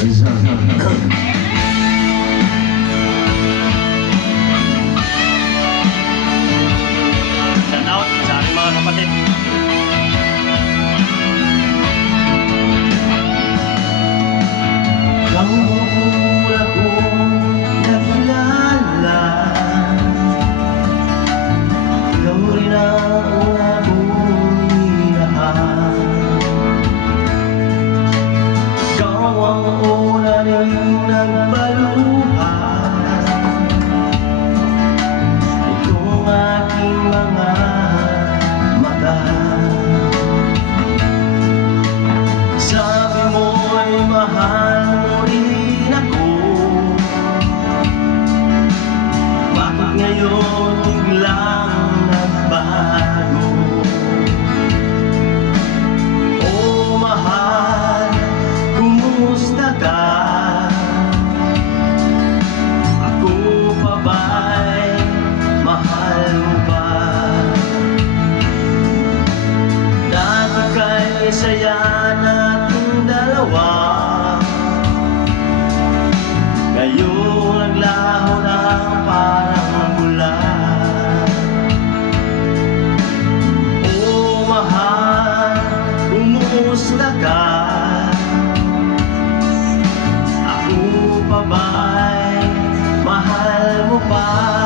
Shout out sa aking mga kapatid. Ikaw mula kong nakilala, ikaw rin ang aking inahan. Ikaw ang una rin nagbaluhan itong aking mga mata. Sabi mo'y mahal mo rin ako, bakit ngayon biglang nagbago? Oh mahal, kumusta ka? Ako pa ba'y mahal mo pa? Dati kay saya nating dalawa, ngayon naglaho na parang bula. Oh mahal, kumusta ka? Ako pa ba'y mahal mo pa?